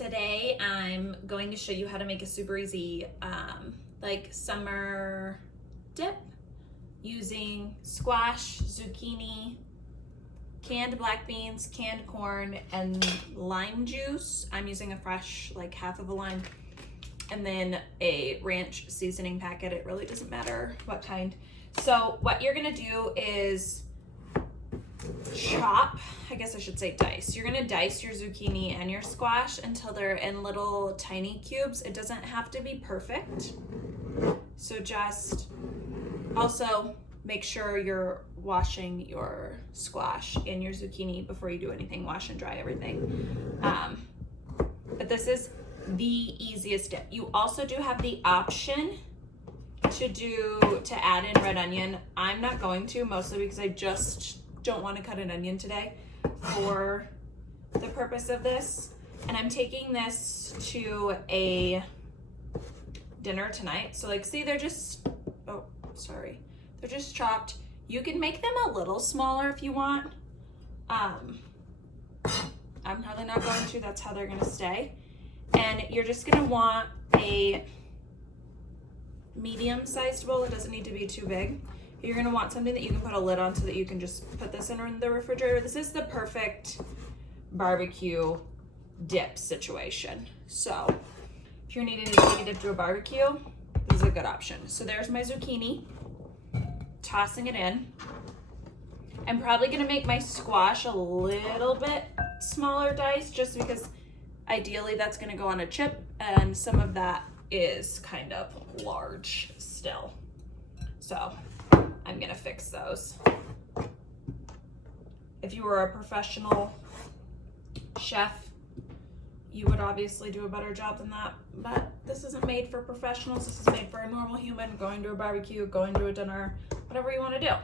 Today I'm going to show you how to make a super easy like summer dip using squash, zucchini, canned black beans, canned corn, and lime juice. I'm using a fresh, like half of a lime, and then a ranch seasoning packet. It really doesn't matter what kind. So what you're gonna do is chop, I guess I should say dice. You're gonna dice your zucchini and your squash until they're in little tiny cubes. It doesn't have to be perfect. So just also make sure you're washing your squash and your zucchini before you do anything. Wash and dry everything. But this is the easiest dip. You also do have the option to add in red onion. I'm not going to, mostly because I just don't want to cut an onion today for the purpose of this. And I'm taking this to a dinner tonight. So like, see, they're just, oh, sorry. They're just chopped. You can make them a little smaller if you want. I'm probably not going to, that's how they're gonna stay. And you're just gonna want a medium-sized bowl. It doesn't need to be too big. You're gonna want something that you can put a lid on so that you can just put this in the refrigerator. This is the perfect barbecue dip situation. So if you're needing to take a dip to a barbecue, this is a good option. So there's my zucchini, tossing it in. I'm probably gonna make my squash a little bit smaller dice just because ideally that's gonna go on a chip, and some of that is kind of large still. So I'm gonna fix those. If you were a professional chef, you would obviously do a better job than that, but this isn't made for professionals. This is made for a normal human going to a barbecue, going to a dinner, whatever you want to do.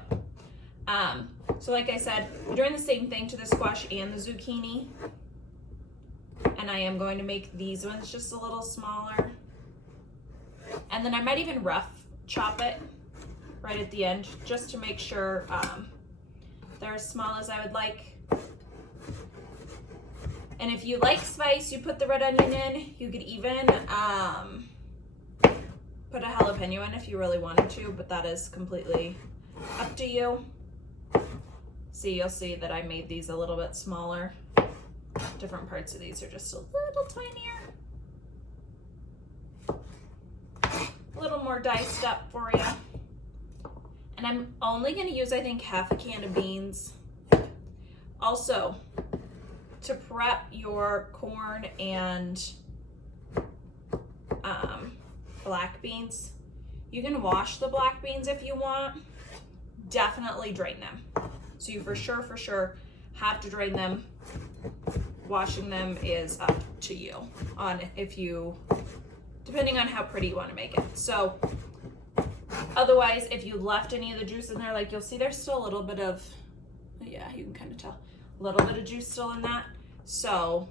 So like I said, we're doing the same thing to the squash and the zucchini, and I am going to make these ones just a little smaller, and then I might even rough chop it right at the end just to make sure they're as small as I would like. And if you like spice, you put the red onion in. You could even put a jalapeno in if you really wanted to, but that is completely up to you. See, you'll see that I made these a little bit smaller. Different parts of these are just a little tinier. A little more diced up for you. And I'm only gonna use, I think, half a can of beans. Also, to prep your corn and black beans, you can wash the black beans if you want. Definitely drain them. So you for sure have to drain them. Washing them is up to you on depending on how pretty you want to make it. So otherwise, if you left any of the juice in there, like you'll see there's still a little bit of, yeah, you can kind of tell, a little bit of juice still in that. So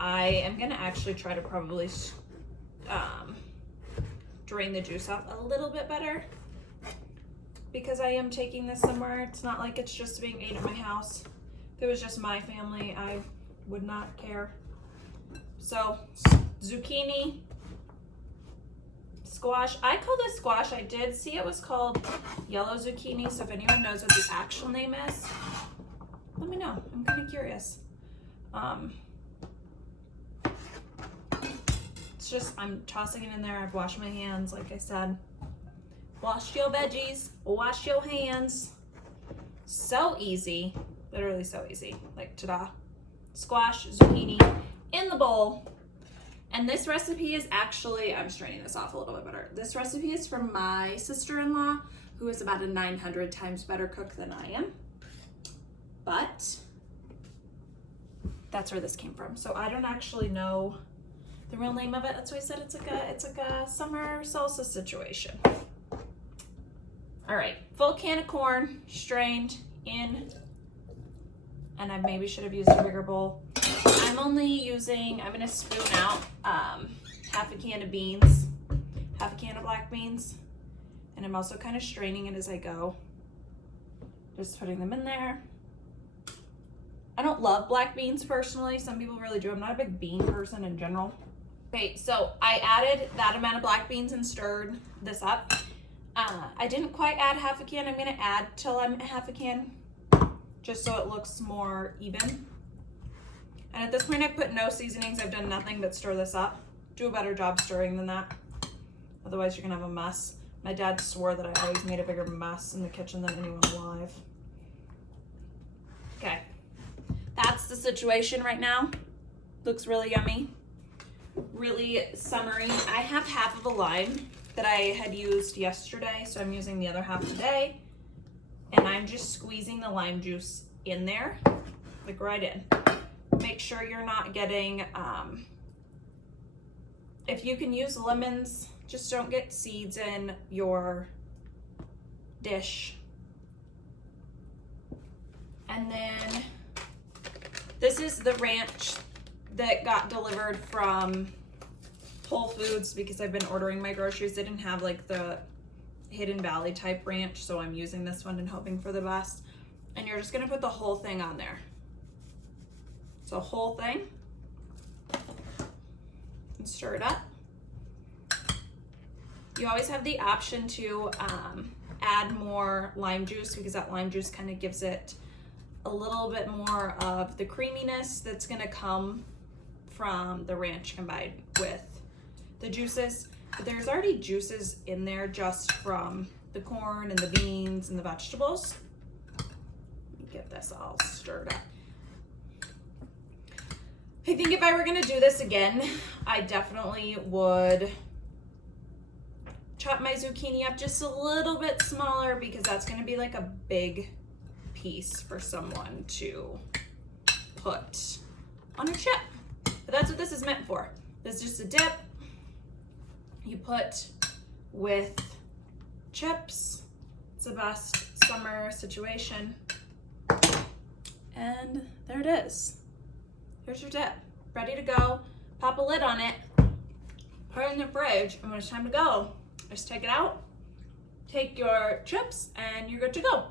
I am gonna actually try to probably drain the juice off a little bit better, because I am taking this somewhere. It's not like it's just being ate at my house. If it was just my family, I would not care. So zucchini, squash. I call this squash. I did see it was called yellow zucchini, so if anyone knows what the actual name is, let me know. I'm kind of curious. It's just, I'm tossing it in there. I've washed my hands, like I said. Wash your veggies, wash your hands. So easy, literally so easy. Like, ta-da. Squash, zucchini in the bowl. And this recipe is actually, I'm straining this off a little bit better. This recipe is from my sister-in-law, who is about a 900 times better cook than I am. But that's where this came from. So I don't actually know the real name of it. That's why I said it's like a summer salsa situation. All right, full can of corn, strained in, and I maybe should have used a bigger bowl. I'm gonna spoon out half a can of beans, half a can of black beans, and I'm also kind of straining it as I go. Just putting them in there. I don't love black beans personally. Some people really do. I'm not a big bean person in general. Okay, so I added that amount of black beans and stirred this up. I didn't quite add half a can. I'm gonna add till I'm at half a can, just so it looks more even. And at this point, I've put no seasonings. I've done nothing but stir this up. Do a better job stirring than that. Otherwise, you're gonna have a mess. My dad swore that I always made a bigger mess in the kitchen than anyone alive. Okay, that's the situation right now. Looks really yummy, really summery. I have half of a lime that I had used yesterday, so I'm using the other half today. And I'm just squeezing the lime juice in there, like right in. Make sure you're not getting, if you can use lemons, just don't get seeds in your dish. And then this is the ranch that got delivered from Whole Foods because I've been ordering my groceries. They didn't have like the Hidden Valley type ranch, so I'm using this one and hoping for the best. And you're just gonna put the whole thing on there. So whole thing. And stir it up. You always have the option to add more lime juice because that lime juice kind of gives it a little bit more of the creaminess that's gonna come from the ranch combined with the juices. But there's already juices in there just from the corn and the beans and the vegetables. Let me get this all stirred up. I think if I were gonna do this again, I definitely would chop my zucchini up just a little bit smaller because that's gonna be like a big piece for someone to put on a chip. But that's what this is meant for. This is just a dip you put with chips. It's the best summer situation. And there it is. Here's your dip, ready to go. Pop a lid on it, put it in the fridge, and when it's time to go, just take it out, take your chips, and you're good to go.